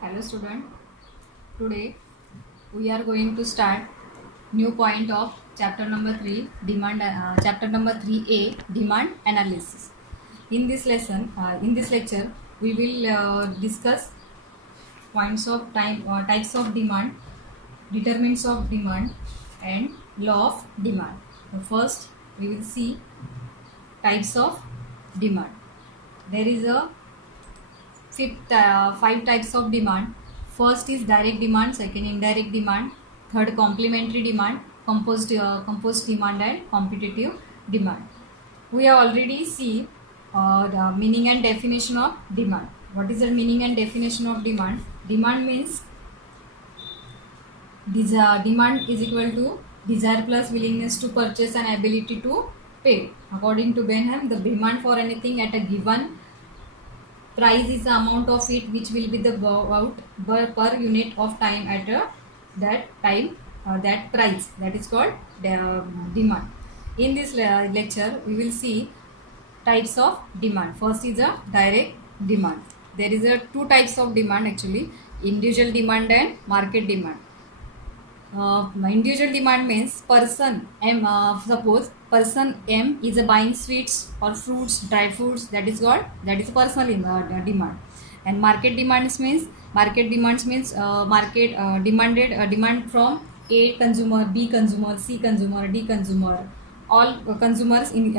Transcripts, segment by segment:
Hello student, today we are going to start new point of chapter number 3 demand chapter number 3a demand analysis. In this lesson in this lecture we will discuss points of time types of demand, determinants of demand and law of demand. So first we will see types of demand. There is a five types of demand. First is direct demand, second indirect demand, third complementary demand, composed demand and competitive demand. We have already see the meaning and definition of demand. What is the meaning and definition of demand? Demand means demand is equal to desire plus willingness to purchase and ability to pay. According to Benham, the demand for anything at a given price is the amount of it which will be the out per unit of time at that time that price, that is called demand. In this lecture we will see types of demand. First is a direct demand. There is a two types of demand actually, individual demand and market demand. Individual demand means person M, suppose person M is buying sweets or fruits, dry fruits, that is personal demand. And market demands means market demanded demand from A consumer, B consumer, C consumer, D consumer, all consumers in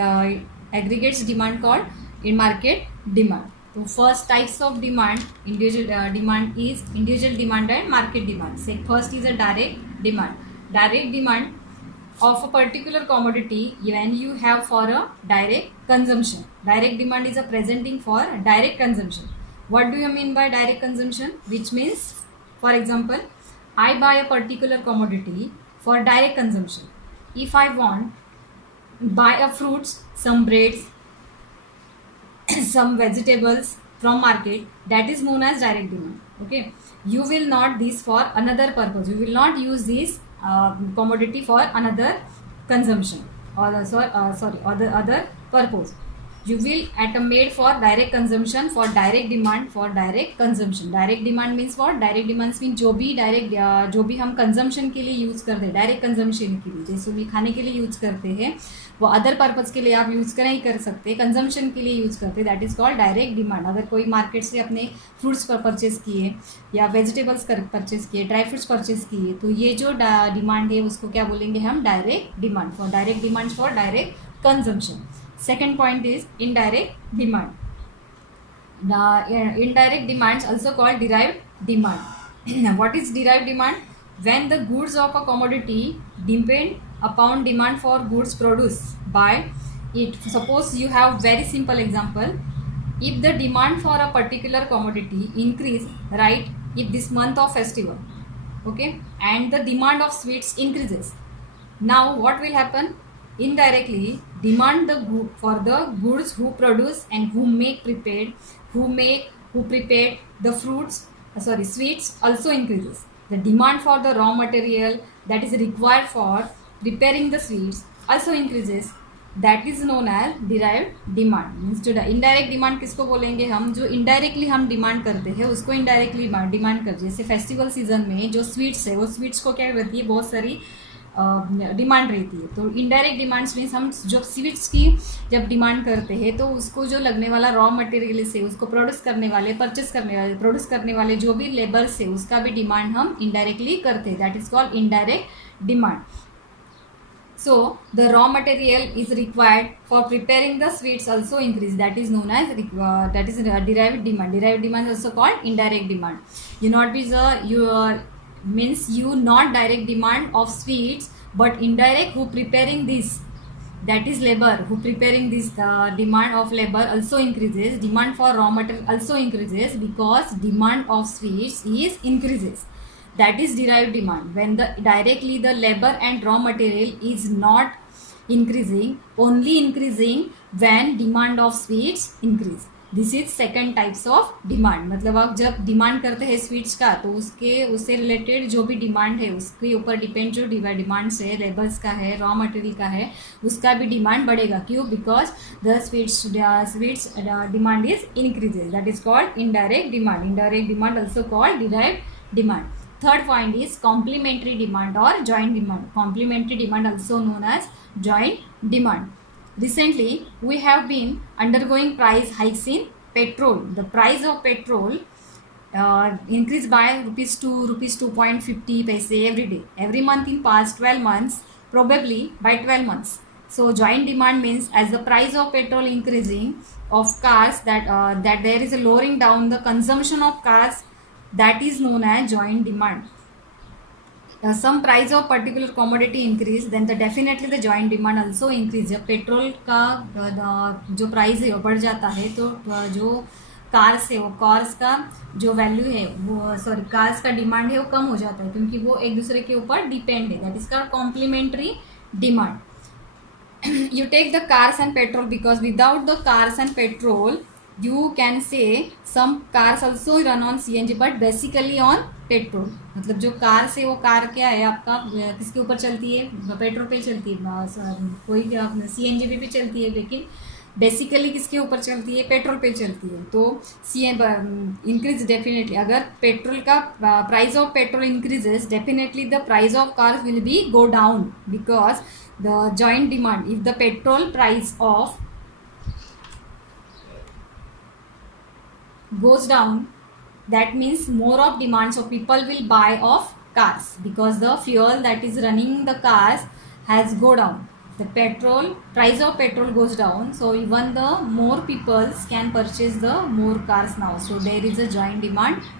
aggregates demand called in market demand. So first types of demand, individual demand is individual demand and market demand. Say first is a direct demand. Direct demand of a particular commodity when you have for a direct consumption. Direct demand is a presenting for direct consumption. What do you mean by direct consumption? Which means, for example, I buy a particular commodity for direct consumption. If I want buy a fruits, some breads, some vegetables from market, that is known as direct demand. Okay, you will not this for another purpose, you will not use this commodity for another consumption or other purpose. You will at a made for direct consumption, for direct demand, for direct consumption. Direct demand means what? Direct demands means जो भी डायरेक्ट जो भी हम कंजम्पशन के लिए यूज़ करते हैं, direct consumption के लिए, जैसे भी खाने के लिए यूज़ करते हैं, वो अदर पर्पज़ के लिए आप यूज़ कर नहीं कर सकते, कंजम्पशन के लिए यूज़ करते, that is called direct demand. अगर कोई मार्केट से अपने फ्रूट्स पर परचेस किए या वेजिटेबल्स कर परचेस किए, ड्राई फ्रूट्स परचेस किए, तो ये जो डिमांड है उसको क्या बोलेंगे हम? Direct demand. For direct demand for direct consumption. Second point is indirect demand. The indirect demands also called derived demand. What is derived demand? When the goods of a commodity depend upon demand for goods produced by it. Suppose you have very simple example. If the demand for a particular commodity increase, right? If this month of festival, okay, and the demand of sweets increases, now what will happen? Indirectly demand for the goods who produce and who prepared the sweets also increases. The demand for the raw material that is required for preparing the sweets also increases. That is known as derived demand. Means जो indirect demand किसको बोलेंगे हम? जो इनडायरेक्टली हम डिमांड करते हैं उसको indirectly demand कर. जैसे फेस्टिवल सीजन में जो स्वीट्स है वो स्वीट्स को क्या रहती है? बहुत सारी डिमांड रहती है. तो इनडायरेक्ट डिमांड्स मीन्स हम जब स्वीट्स की जब डिमांड करते हैं तो उसको जो लगने वाला रॉ मटेरियल से उसको प्रोड्यूस करने वाले, परचेस करने वाले, प्रोड्यूस करने वाले जो भी लेबर्स है उसका भी डिमांड हम इनडायरेक्टली करते हैं. That is called indirect demand. So the raw material is required for preparing the sweets also increase. That is known as derived demand. Derived demand is also called indirect demand. You not be you not direct demand of sweets, but indirect who preparing this, that is labor who preparing this. The demand of labor also increases. Demand for raw material also increases because demand of sweets is increases. That is derived demand. When the directly the labor and raw material is not increasing, only increasing when demand of sweets increase. This is second types of demand. मतलब आप जब डिमांड करते हैं स्वीट्स का तो उससे रिलेटेड जो भी डिमांड है उसके ऊपर डिपेंड जो डिमांड्स है, लेबर्स का है, रॉ मटेरियल का है, उसका भी डिमांड बढ़ेगा. क्यों? Because the sweets demand is increases. That is called indirect demand. Indirect demand also called derived demand. Third point is complementary demand or joint demand. Complementary demand also known as joint demand. Recently, we have been undergoing price hikes in petrol. The price of petrol increased by rupees 2, rupees 2.50 paise every day, every month in past 12 months, probably by 12 months. So joint demand means as the price of petrol increasing of cars, that there is a lowering down the consumption of cars, that is known as joint demand. Some price of particular commodity increase, then definitely the joint demand also increase. जब पेट्रोल का जो प्राइस है वो बढ़ जाता है तो जो कार्स है वो कार्स का जो वैल्यू है वो कार्स का डिमांड है वो कम हो जाता है, क्योंकि वो एक दूसरे के ऊपर डिपेंड है. That is called complementary demand. You take the cars and petrol, because without the cars and petrol you can say some cars also run on CNG, but basically on petrol. मतलब जो कार से वो कार क्या है आपका किसके ऊपर चलती है? पेट्रोल पे चलती है. कोई CNG भी चलती है, लेकिन बेसिकली किसके ऊपर चलती है? पेट्रोल पे चलती है. तो इंक्रीज डेफिनेटली. अगर पेट्रोल का price of petrol increases, definitely the price of cars will be go down, because the joint demand. If the petrol price of goes down, that means more of demand, so people will buy of cars, because the fuel that is running the cars has go down. The petrol price of petrol goes down, so even the more people can purchase the more cars now. So there is a joint demand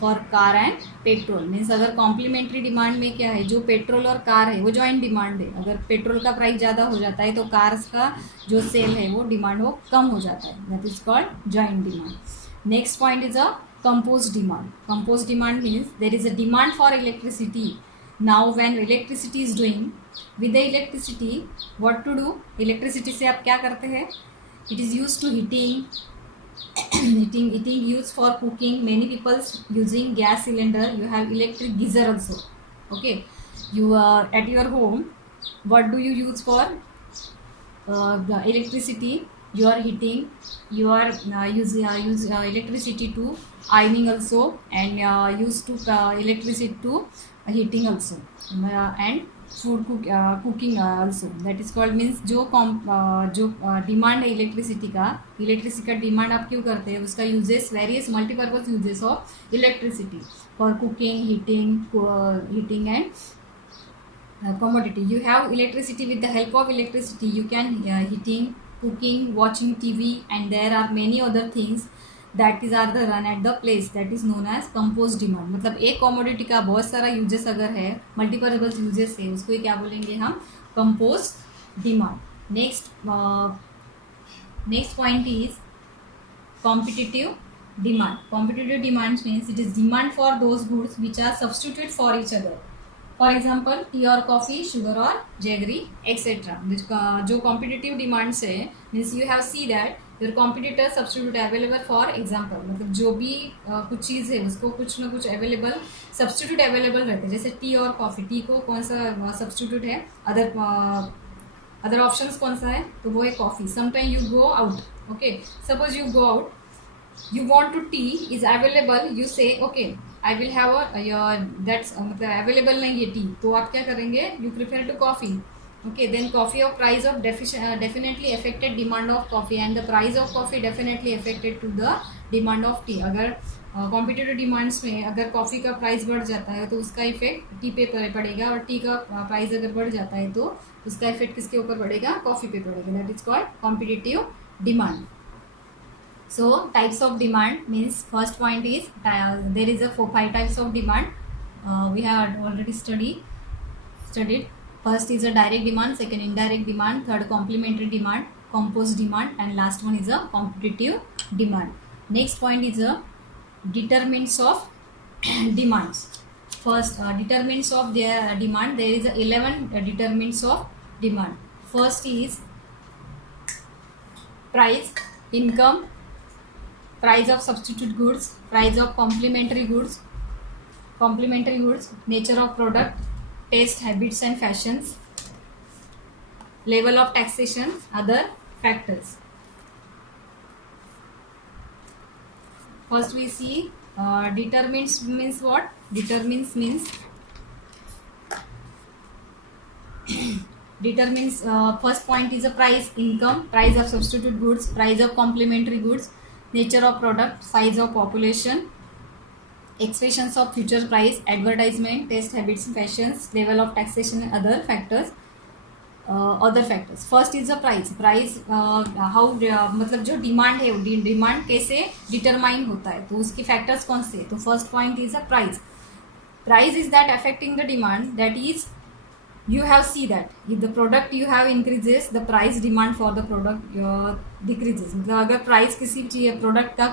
for car and petrol. Means अगर complementary demand में क्या है, जो पेट्रोल और कार है वो joint demand है. अगर पेट्रोल का प्राइस ज़्यादा हो जाता है तो कार्स का जो सेल है वो डिमांड वो कम हो जाता है. That is called joint demand. Next point is a compose demand. Compose demand means there is a demand for electricity. Now when electricity is doing with the electricity, what to do? Electricity से आप क्या करते हैं? It is use to heating, eating used for cooking. Many people using gas cylinder. You have electric geyser also. Okay, you at your home, what do you use for the electricity? You are heating. You are use electricity to ironing also, and use to electricity to heating also, and food cooking also. That is called means जो डिमांड है इलेक्ट्रिसिटी का डिमांड आप क्यों करते हैं? उसका uses, various multipurpose uses of electricity for cooking, heating and commodity. You have electricity. With the help of electricity you can heating, cooking, watching TV, and there are many other things that is are the run at the place. That is known as composed demand. मतलब एक commodity का बहुत सारा यूजेस अगर है, multipurpose uses है, उसको क्या बोलेंगे हम? composed demand. Next point is competitive demand. Competitive demand means it is demand for those goods which are substituted for each other. For example, tea or coffee, sugar or jaggery, etc. जो competitive demands है, means you have see that your competitor substitute available. for example, मतलब जो भी कुछ चीज़ है उसको कुछ ना कुछ अवेलेबल सब्सटीट्यूट अवेलेबल रहते हैं. जैसे टी और कॉफ़ी, टी को कौन सा सब्सटीट्यूट है? अदर ऑप्शंस कौन सा है? तो वो है coffee. Sometime you go out, okay, suppose you go out, you want to tea is available, you say okay I will have that's मतलब अवेलेबल नहीं है टी, तो आप क्या करेंगे? You prefer to coffee. Okay, then coffee of price of definitely affected demand of coffee, and the price of coffee definitely affected to the demand of tea. अगर competitive demands में अगर कॉफ़ी का प्राइस बढ़ जाता है तो उसका इफेक्ट टी पे पड़ेगा, और टी का प्राइस अगर बढ़ जाता है तो उसका इफेक्ट किसके ऊपर पड़ेगा? कॉफ़ी पे पड़ेगा. That is called competitive demand. So types of demand means first point is there is a 5 types of demand. We have already studied. First is a direct demand, second indirect demand, third complementary demand, composed demand, and last one is a competitive demand. Next point is a determinants of demands. First, determinants of their demand. There is 11 determinants of demand. First is price, income, price of substitute goods, price of complementary goods, nature of product, taste, habits and fashions, level of taxation, other factors. First we see determines means what? Determines means first point is a price, income, price of substitute goods, price of complementary goods, nature of product, size of population, expectations of future price, advertisement, taste, habits, fashions, level of taxation and other factors. First is the price how मतलब जो डिमांड है डिमांड कैसे डिटरमाइन होता है, तो उसके फैक्टर्स कौन से? तो first point is a price is that affecting the demand, that is you have see that if the product you have increases the price, demand for the product decreases. मतलब अगर प्राइस किसी प्रोडक्ट का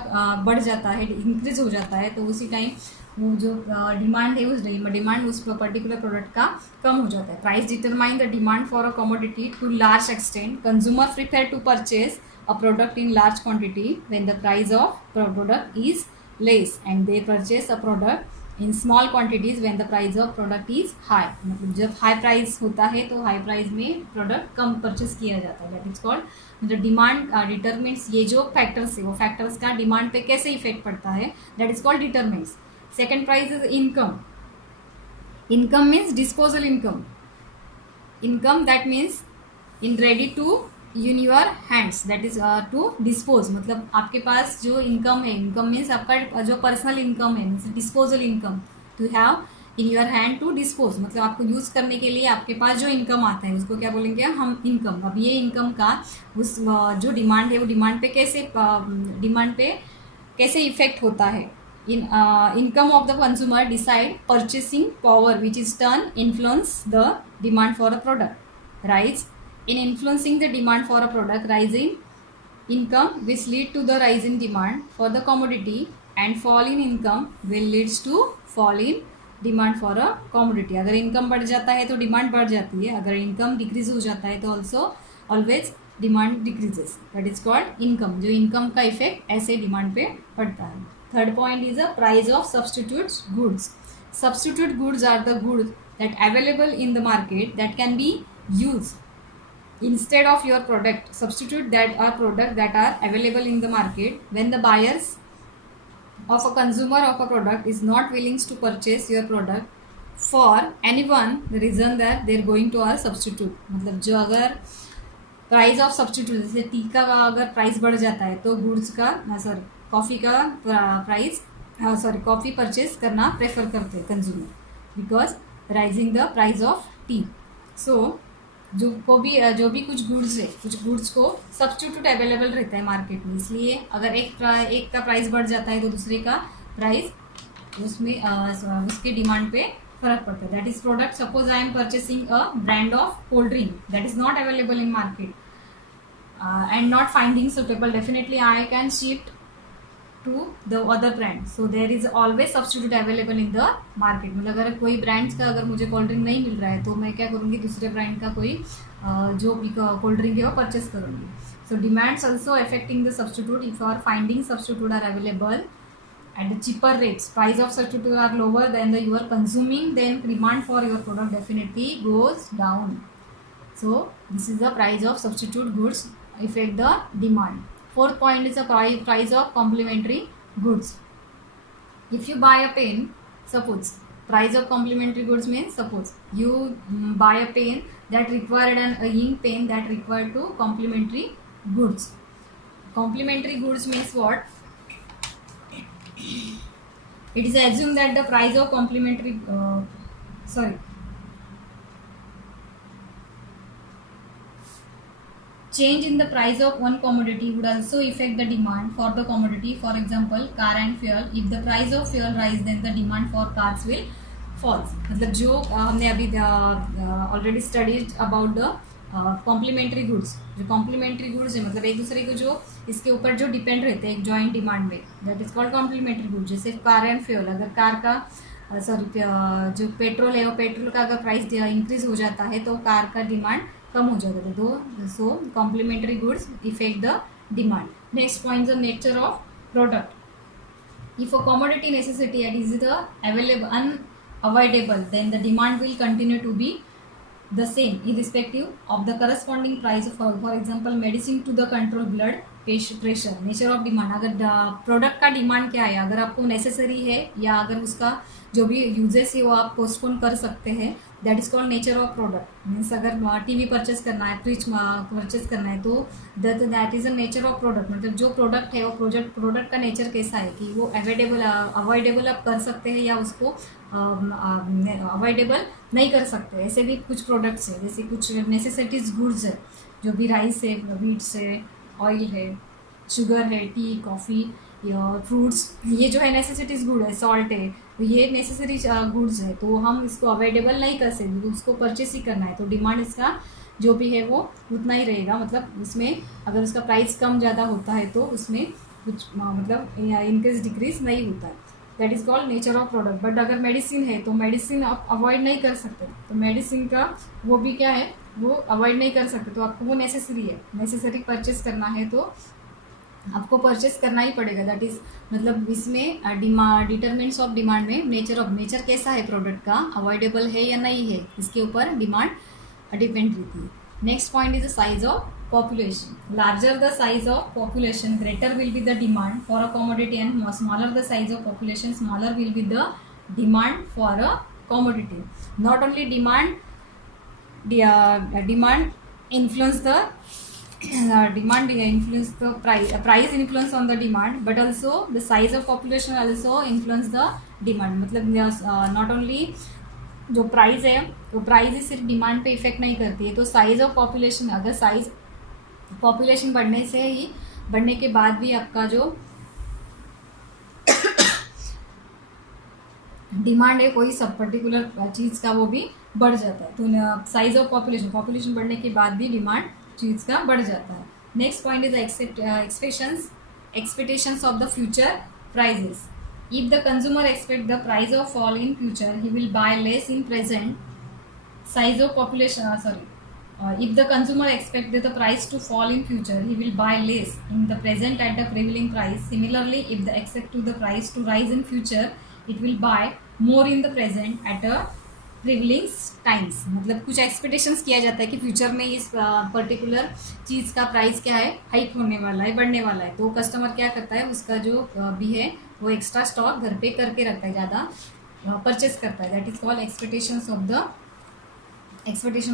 बढ़ जाता है, इंक्रीज हो जाता है, तो उसी टाइम वो जो डिमांड है उस डिमांड उस पर्टिकुलर प्रोडक्ट का कम हो जाता है. Price determine the demand for a commodity to large extent. Consumer prefer to purchase a product in large quantity when the price of product is less and they purchase a product in small quantities when the price of product is high. मतलब जब high price होता है तो high price में product कम purchase किया जाता है. दैट इज कॉल्ड मतलब डिमांड डिटरमिन्स. ये जो फैक्टर्स है वो फैक्टर्स का डिमांड पे कैसे इफेक्ट पड़ता है, that is called determines. Second price is income. Income means disposal income. Income that means in ready to in your hands, that is to dispose. मतलब आपके पास जो इनकम है, इनकम मीन्स आपका जो पर्सनल इनकम है, means disposal income to have in your hand to dispose. मतलब आपको यूज़ करने के लिए आपके पास जो इनकम आता है उसको क्या बोलेंगे हम? इनकम. अब ये इनकम का उस जो डिमांड है वो डिमांड पे कैसे इफेक्ट होता है? Income of the consumer decide purchasing power which is turn influence the demand for a product. Rise in influencing the demand for a product, rising income which lead to the rise in demand for the commodity, and fall in income will leads to fall in demand for a commodity. अगर इनकम बढ़ जाता है तो डिमांड बढ़ जाती है, अगर income decrease हो जाता है तो also always demand decreases. That is called income. जो इनकम का इफेक्ट ऐसे डिमांड पे पड़ता है. Third point is a price of substitute goods. Substitute goods are the goods that available in the market that can be used instead of your product. Substitute that are product that are available in the market when the buyers of a consumer of a product is not willing to purchase your product for any one reason that they are going to a substitute. मतलब जो अगर price of substitute जैसे टी का अगर प्राइस बढ़ जाता है तो गुड्स का कॉफ़ी का प्राइस कॉफ़ी परचेज करना प्रेफर करते हैं consumer because rising the price of tea. So जो भी कुछ गुड्स को सब्स्टिट्यूट अवेलेबल रहता है मार्केट में, इसलिए अगर एक का प्राइस बढ़ जाता है तो दूसरे का प्राइस उसमें उसके डिमांड पे फर्क पड़ता है. That is product. Suppose I am purchasing a brand of cold drink that is not available in market and not finding suitable. Definitely I can shift to the other brand. So there is always substitute available in the market. मतलब अगर कोई ब्रांड्स का अगर मुझे cold drink नहीं मिल रहा है तो मैं क्या करूँगी, दूसरे ब्रांड का कोई जो भी कोल्ड ड्रिंक है वो परचेस करूँगी. So demands also affecting the substitute. If you are finding substitute are available at cheaper rates, price of substitute are lower than you are consuming, then demand for your product definitely goes down. So this is the price of substitute goods affect the demand. Fourth point is the price of complementary goods. If you buy a pen, suppose price of complementary goods means suppose you buy a pen that required an ink pen that required to complementary goods. Complementary goods means what? It is assumed that the price of complementary change in the price of one commodity would also affect the demand for the commodity. For example, car and fuel. If the price of fuel rise, then the demand for cars will fall. मतलब जो हमने अभी already studies about the complementary goods. जो complementary goods है मतलब एक दूसरे को जो इसके ऊपर जो डिपेंड रहते हैं एक जॉइंट डिमांड में, that is called complementary goods. जैसे कार एंड फ्यूल. अगर कार का जो पेट्रोल है वो पेट्रोल का अगर प्राइस इंक्रीज हो जाता है तो कार का डिमांड कम हो जाता है. तो so complementary goods effect the demand. Next point the nature of product. If a commodity necessity and is the available unavoidable, then the demand will continue to be the same irrespective of the corresponding price of, for example, medicine to the control blood pressure. Nature of demand, अगर प्रोडक्ट का डिमांड क्या है, अगर आपको नेसेसरी है या अगर उसका जो भी यूजेस है वो आप पोस्टपोन कर सकते हैं, that is called nature of product. Means अगर टीवी परचेस करना है, फ्रिज परचेस करना है, तो that is a nature of product. मतलब जो प्रोडक्ट है वो प्रोडक्ट का नेचर कैसा है कि वो अवॉइडेबल आप कर सकते हैं या उसको अवॉइडेबल नहीं कर सकते. ऐसे भी कुछ प्रोडक्ट्स है, जैसे कुछ नेसेसिटीज गुड्स है, जो भी राइस है, वीट्स है, ऑयल है, शुगर है, टी, कॉफ़ी या फ्रूट्स, ये जो है नेसेसिटीज गुड है. सॉल्ट है, तो ये नेसेसरी गुड्स है, तो हम इसको अवेलेबल नहीं कर सकते, उसको परचेस ही करना है. तो डिमांड इसका जो भी है वो उतना ही रहेगा. मतलब उसमें अगर उसका प्राइस कम ज़्यादा होता है तो उसमें कुछ मतलब इंक्रीज डिक्रीज नहीं होता है. That is called nature of product. But अगर मेडिसिन है तो मेडिसिन आप अवॉइड नहीं कर सकते, तो मेडिसिन का वो भी क्या है, वो अवॉइड नहीं कर सकते, तो आपको वो नेसेसरी है, नेसेसरी परचेस करना है तो आपको परचेस करना ही पड़ेगा. दैट इज़ मतलब इसमें डिटरमिनेंट्स ऑफ डिमांड में नेचर कैसा है प्रोडक्ट का, अवॉइडेबल है या नहीं है, इसके ऊपर डिमांड डिपेंड रहती है. Next point is the size of population. Larger the size of population, greater will be the demand for a commodity, and smaller the size of population, smaller will be the demand for a commodity. Not only demand influence the demand influence the price influence on the demand, but also the size of population also influence the demand. मतलब not only जो प्राइस है वो प्राइस ही सिर्फ डिमांड पे इफेक्ट नहीं करती है, तो साइज ऑफ पॉपुलेशन, अगर साइज पॉपुलेशन बढ़ने के बाद भी आपका जो डिमांड है कोई सब पर्टिकुलर चीज़ का वो भी बढ़ जाता है. तो साइज ऑफ पॉपुलेशन बढ़ने के बाद भी डिमांड चीज़ का बढ़ जाता है. Next point is expectations of the future prices. If the consumer expect the price of fall in future, he will buy less in present. Size of population, if the consumer expect the price to fall in future, he will buy less in the present at the prevailing price. Similarly, if the expect to the price to rise in future, it will buy more in the present at a prevailing times. मतलब कुछ एक्सपेक्टेशंस किया जाता है कि फ्यूचर में इस पर्टिकुलर चीज़ का प्राइस क्या है, हाइक होने वाला है, बढ़ने वाला है, तो कस्टमर क्या करता है, उसका जो भी है वो एक्स्ट्रा स्टॉक घर पे करके रखता है, ज़्यादा परचेस करता है. That is called expectation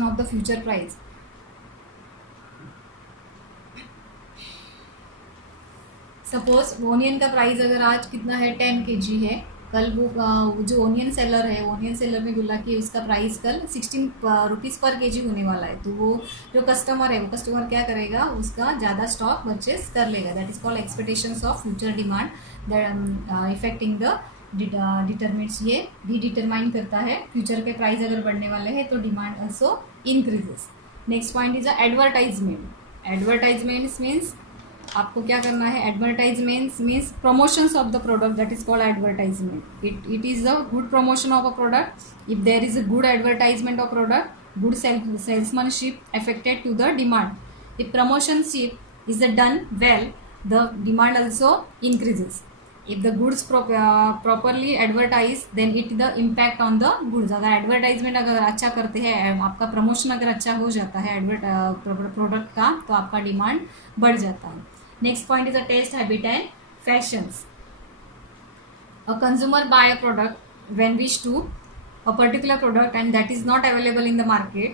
of the future price. Suppose onion का प्राइस अगर आज कितना है, 10 kg है, कल वो जो ओनियन सेलर ने बोला कि उसका प्राइस कल 16 रुपीज़ पर kg होने वाला है, तो वो जो कस्टमर है वो कस्टमर क्या करेगा, उसका ज़्यादा स्टॉक परचेस कर लेगा. That is called expectations of future demand. Effecting the determinants, ये भी डिटरमाइन करता है फ्यूचर के प्राइस अगर बढ़ने वाले हैं तो demand also increases. Next point is advertisement. Advertisements means आपको क्या करना है, advertisements means promotions of the product. That is called advertisement. It is a good promotion of a product. If there is a good advertisement of product, good salesmanship affected to the demand. If promotionship is done well, the demand also increases. If the goods properly advertise, then it the impact on the goods. अगर एडवर्टाइजमेंट अगर अच्छा करते हैं, आपका प्रमोशन अगर अच्छा हो जाता है प्रोडक्ट का, तो आपका डिमांड बढ़ जाता है. Next point is a taste habit and fashions. A consumer buy a product when wish to a particular product and that is not available in the market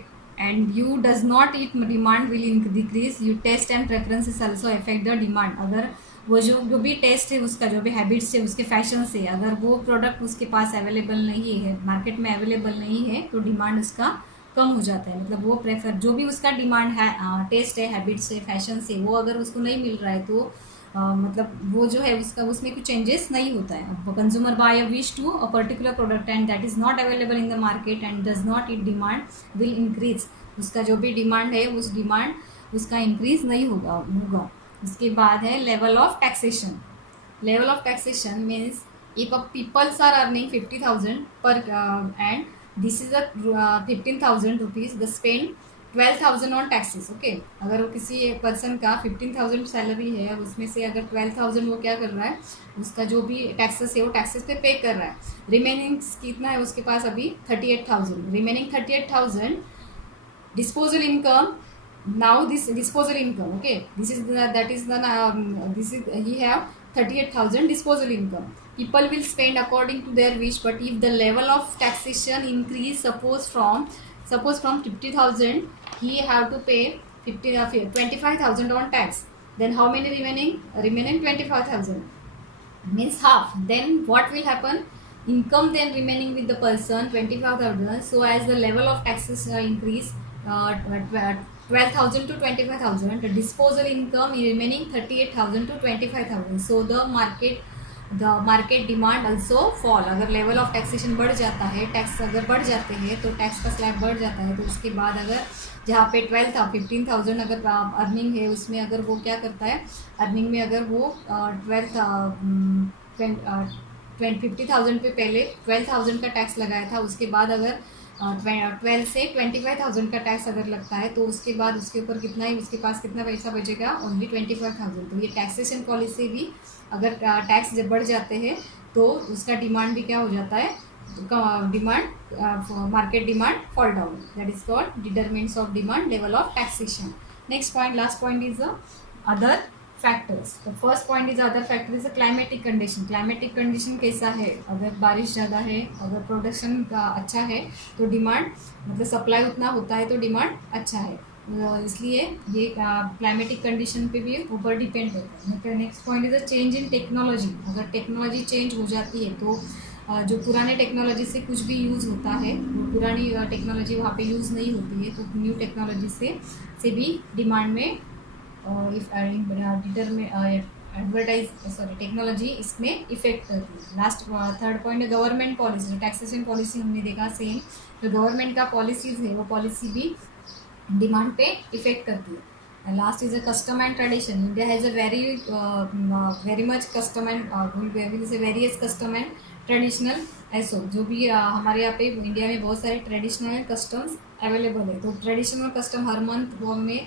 and you does not, it demand will decrease. You taste and preferences also affect the demand. अगर वो जो भी टेस्ट है उसका, जो भी हैबिट्स है उसके, फैशन से, अगर वो प्रोडक्ट उसके पास अवेलेबल नहीं है, मार्केट में अवेलेबल नहीं है, तो डिमांड उसका कम हो जाता है. मतलब वो प्रेफर जो भी उसका डिमांड है, टेस्ट है, हैबिट्स है, फैशन से, वो अगर उसको नहीं मिल रहा है तो मतलब वो जो है उसका उसमें कुछ चेंजेस नहीं होता है. Consumer buy a wish to a particular product and that is not available in the market and does not, it demand will increase. उसका जो भी डिमांड है उस डिमांड उसका इंक्रीज नहीं होगा. उसके बाद है level of taxation. Level of taxation means if a peoples are earning 50,000 per and this is a 15,000 rupees the spend 12,000 on taxes. Okay, अगर वो किसी पर्सन का 15,000 सैलरी है, उसमें से अगर 12,000 वो क्या कर रहा है, उसका जो भी टैक्सेस है वो टैक्सेस पे पे कर रहा है. रिमेनिंग कितना है उसके पास अभी 38,000. रिमेनिंग 38,000 disposal income. Now this disposal income, okay, this is the that is the this is he have 38,000 disposal income. People will spend according to their wish, but if the level of taxation increase, suppose from 50,000 he have to pay 25,000 on tax, then how many remaining 25,000 means half. Then what will happen, income then remaining with the person 25,000. So as the level of taxes increase, 12,000 to 25,000, the disposal income remaining 38,000 to 25,000. So the market demand also fall. अगर level of taxation बढ़ जाता है, टैक्स अगर बढ़ जाते हैं तो टैक्स का स्लैब बढ़ जाता है. तो उसके बाद अगर जहाँ पे 15,000 अगर अर्निंग है, उसमें अगर वो क्या करता है, अर्निंग में अगर वो 50,000 पे पहले 12,000 का टैक्स लगाया था, उसके बाद अगर 12 से 25,000 का टैक्स अगर लगता है, तो उसके बाद उसके ऊपर कितना ही उसके पास कितना पैसा बचेगा, ओनली 25,000. तो ये टैक्सेशन पॉलिसी भी, अगर टैक्स जब बढ़ जाते हैं तो उसका डिमांड भी क्या हो जाता है, market demand fall down. That is called determinants of demand, level of taxation. Next point, last point is the other factors. The first point is other factor is the climatic condition. Climatic condition कैसा है, अगर बारिश ज़्यादा है, अगर प्रोडक्शन का अच्छा है तो डिमांड मतलब सप्लाई उतना होता है तो डिमांड अच्छा है. इसलिए ये क्लाइमेटिक कंडीशन पे भी ऊपर डिपेंड होता है. Next point is a change in technology. अगर टेक्नोलॉजी चेंज हो जाती है तो जो पुराने टेक्नोलॉजी से कुछ भी यूज़ होता है, वो पुरानी टेक्नोलॉजी वहाँ पे यूज़ नहीं होती है, तो न्यू टेक्नोलॉजी से भी डिमांड में टेक्नोलॉजी इसमें इफेक्ट करती है. लास्ट थर्ड पॉइंट है गवर्नमेंट पॉलिसी. टैक्सेशन पॉलिसी हमने देखा सेम, तो गवर्नमेंट का पॉलिसीज़ है वो पॉलिसी भी डिमांड पे इफेक्ट करती है. Last is a custom and tradition. India has a very much custom and various custom and traditional ऐसो. जो भी हमारे यहाँ पे इंडिया में बहुत सारे ट्रेडिशनल कस्टम्स अवेलेबल है. तो ट्रेडिशनल कस्टम हर मंथ में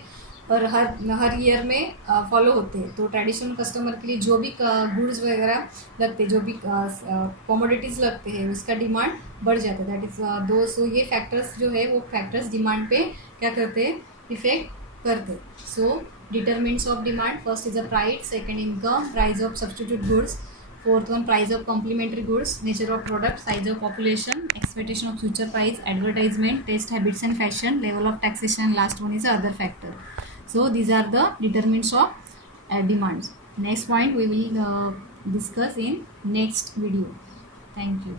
और हर ईयर में फॉलो होते हैं. तो ट्रेडिशनल कस्टमर के लिए जो भी गुड्स वगैरह लगते हैं, जो भी कमोडिटीज़ लगते हैं, उसका डिमांड बढ़ जाता है. दैट इज़ सो ये फैक्टर्स जो है वो फैक्टर्स डिमांड पे क्या करते हैं, इफेक्ट करते हैं. So determinants of demand, first is a price, second income, price of substitute goods, fourth one price of complementary goods, nature of product, size of population, expectation of future price, advertisement, taste habits and fashion, level of taxation, and last one is the other factor. So these are the determinants of demands. Next point we will discuss in next video. Thank you.